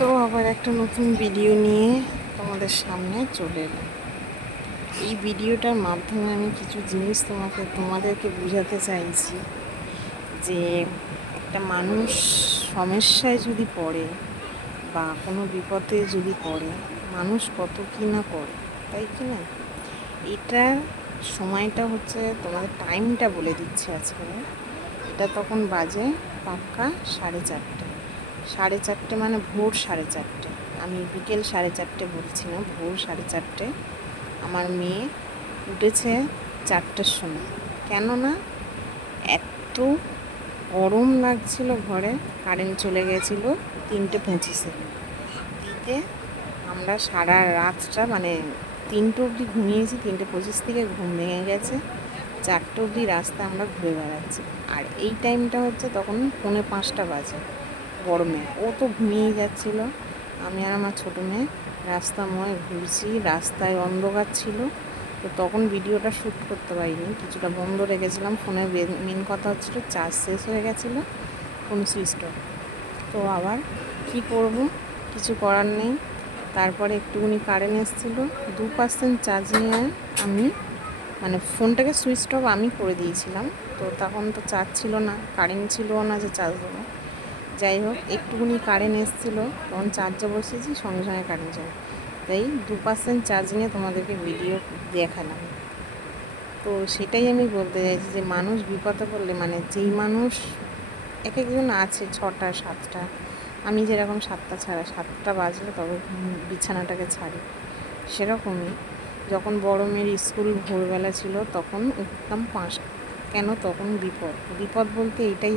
তো আবার একটা নতুন ভিডিও নিয়ে তোমাদের সামনে চলে এলাম। এই ভিডিওটার মাধ্যমে আমি কিছু জিনিস তোমাদেরকে বোঝাতে চাইছি যে একটা মানুষ সমস্যায় যদি পড়ে বা কোনো বিপদে যদি পড়ে, মানুষ কত কী না করে, তাই কি না? এটা সময়টা হচ্ছে, তোমাদের টাইমটা বলে দিচ্ছে আজকে। এটা তখন বাজে পাক্কা 4:30। 4:30 মানে ভোর 4:30। আমি বিকেল 4:30 বলছি না, ভোর 4:30। আমার মেয়ে উঠেছে 4টার সময়। কেননা এত গরম লাগছিল ঘরে, কারেন্ট চলে গেছিলো 3:25-এ। দিতে আমরা সারা রাতটা মানে 3টে অবধি ঘুমিয়েছি। 3:25 থেকে ঘুম ভেঙে গেছে, 4টে অবধি রাস্তা আমরা ঘুরে বেড়াচ্ছি। আর এই টাইমটা হচ্ছে তখন 4:45 বাজে গরমে। ও তো ঘুমিয়েই যাচ্ছিলো। আমি আর আমার ছোটো মেয়ে রাস্তাময় ঘুরছি, রাস্তায় অন্ধকার ছিল। তো তখন ভিডিওটা শ্যুট করতে পারিনি, কিছুটা বন্ধ রেখেছিলাম। ফোনের মেন কথা হচ্ছিলো চার্জ শেষ হয়ে গেছিলো, ফোন সুইচ অফ। তো আবার কি করব, কিছু করার নেই। তারপরে একটুখানি কারেন্ট এসেছিলো, 2% চার্জ নিয়ে আমি মানে ফোনটাকে সুইচ অফ আমি করে দিয়েছিলাম। তো তখন তো চার্জ ছিল না, কারেন্ট ছিলও না যে চার্জ দেবো। যাই হোক, একটুখানি কারেন্ট এসেছিলো, তখন চার্জে বসিয়েছি, সঙ্গে সঙ্গে কারেন্ট চলে। তাই 2% চার্জ নিয়ে তোমাদেরকে ভিডিও দেখালাম। তো সেটাই আমি বলতে চাইছি যে মানুষ বিপদে পড়লে, মানে যেই মানুষ এক একজন আছে 6টা 7টা, আমি যেরকম 7টা ছাড়া 7টা বাজলে তবে বিছানাটাকে ছাড়ি, সেরকমই যখন বড় মেয়ের স্কুল ভোরবেলা ছিল তখন উঠতাম 5টা। কেন? তখন বিপদ বলতে এইটাই,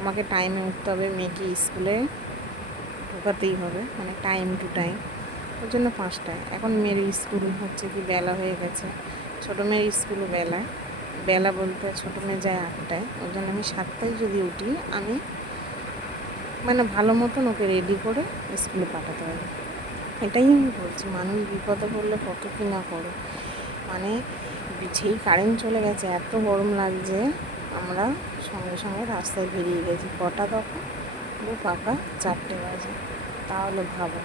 আমাকে টাইমে উঠতে হবে, মেয়েকে স্কুলে ঢোকাতেই হবে, মানে টাইম টু টাইম। ওর জন্য 5টায়। এখন মেয়ের স্কুল হচ্ছে কি বেলা হয়ে গেছে, ছোটো মেয়ের স্কুলও বেলা বলতে ছোটো মেয়ে যায় 8টায়। ওই জন্য আমি 7টায় যদি উঠি, আমি মানে ভালো মতন ওকে রেডি করে স্কুলে পাঠাতে হবে। এটাই আমি বলছি, মানুষ বিপদে পড়লে কত কী না করে। মানে যেই কারেন্ট চলে গেছে, এত গরম লাগছে, আমরা সঙ্গে সঙ্গে রাস্তায় বেরিয়ে গেছি। কটা তখন পাকা 4টে বাজে। তাহলে ভাবো,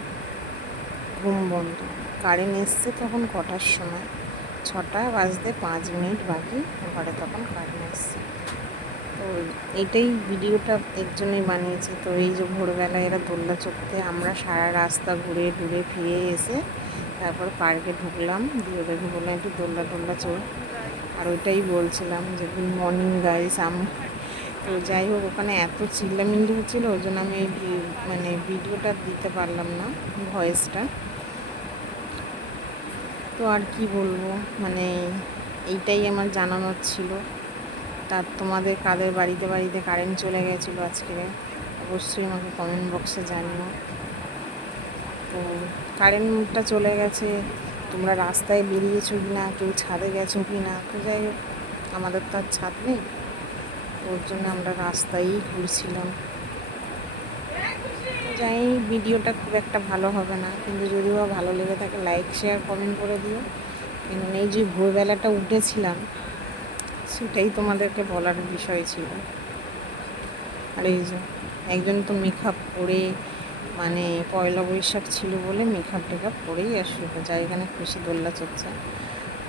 ঘুম বন্ধ। কারেন্ট এসছে তখন কটার সময়? 6টা বাজতে 5 মিনিট বাকি ঘরে তখন কারেন্ট এসছে। তো এইটাই ভিডিওটা এর জন্যই বানিয়েছি। তো এই যে ভোরবেলা এরা দোলনা চড়তে, আমরা সারা রাস্তা ঘুরে ঘুরে ফিরে এসে তারপর পার্কে ঢুকলাম, দিয়ে ওদেরকে বললাম একটু দোলনা চড়। আর ওইটাই বলছিলাম যে গুড মর্নিং গাইস। তো যাই হোক, ওখানে এত চিল্লামিল্লি হচ্ছিলো, ওই জন্য আমি মানে ভিডিওটা দিতে পারলাম না, ভয়েসটা। তো আর কি বলবো, মানে এইটাই আমার জানানোর ছিল। তার তোমাদের কাদের বাড়িতে বাড়িতে কারেন্ট চলে গেছিলো আজকে, অবশ্যই আমাকে কমেন্ট বক্সে জানিও। তো কারেন্টটা চলে গেছে, তোমরা রাস্তায় বেরিয়েছো কি না, কেউ ছাদে গেছো কি না। তো যাই হোক, আমাদের তো আর ছাদ নেই, ওর জন্য আমরা রাস্তায়ই ঘুরছিলাম। যাই, ভিডিওটা খুব একটা ভালো হবে না, কিন্তু যদিও ভালো লেগে থাকে লাইক শেয়ার কমেন্ট করে দিও। কিন্তু এই যে ভোরবেলাটা উঠেছিলাম, সেটাই তোমাদেরকে বলার বিষয় ছিল। আর এই যে একজন তো মেকআপ করে, মানে পয়লা বৈশাখ ছিল বলে মেকআপ টেকআপ করেই আসলো, যাই এখানে খুশি দোল্লা চলছে।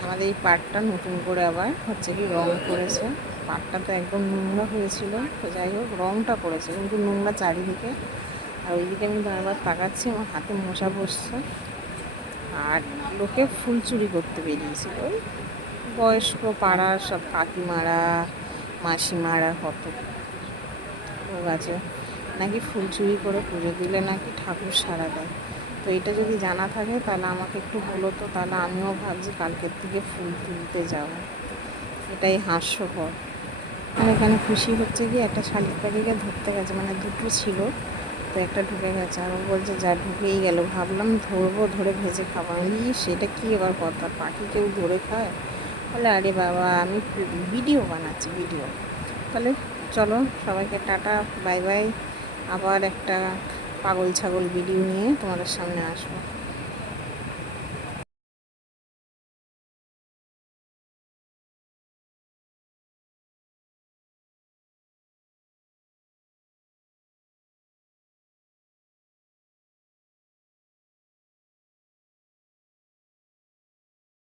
আমাদের এই পার্কটা নতুন করে আবার হচ্ছে কি রং করেছে। পার্কটা তো একদম নোংরা হয়েছিল, তো যাই হোক রংটা করেছে, কিন্তু নোংরা চারিদিকে। আর ওইদিকে আমি বারবার তাকাচ্ছি, আমার হাতে মশা বসছে। আর লোকে ফুল চুরি করতে বেরিয়েছিল, ওই বয়স্ক পাড়ার সব কাকিমারা মাসিমারা, কত লোক আছে নাকি ফুল চুরি করে পুজো দিলে নাকি ঠাকুর সাড়া দেয়। তো এটা যদি জানা থাকে তাহলে আমাকে একটু বলো তো, তাহলে আমিও ভাবছি কালকের থেকে ফুল তুলতে যাব। এটাই হাস্যকর। আর এখানে খুশি হচ্ছে কি, একটা শালিক পাখিকে ধরতে গেছে, মানে দুটো ছিল, তো একটা ঢুকে গেছে। আর ও বলছে যা ঢুকেই গেল, ভাবলাম ধরবো, ধরে ভেজে খাবো। সেটা কি এবার কথা, পাখি কেউ ধরে খায়? বলে আরে বাবা, আমি ভিডিও বানাচ্ছি, ভিডিও। তাহলে চলো, সবাইকে টাটা, বাই বাই। আবার একটা পাগল ছাগল ভিডিও নিয়ে তোমাদের সামনে আসবো।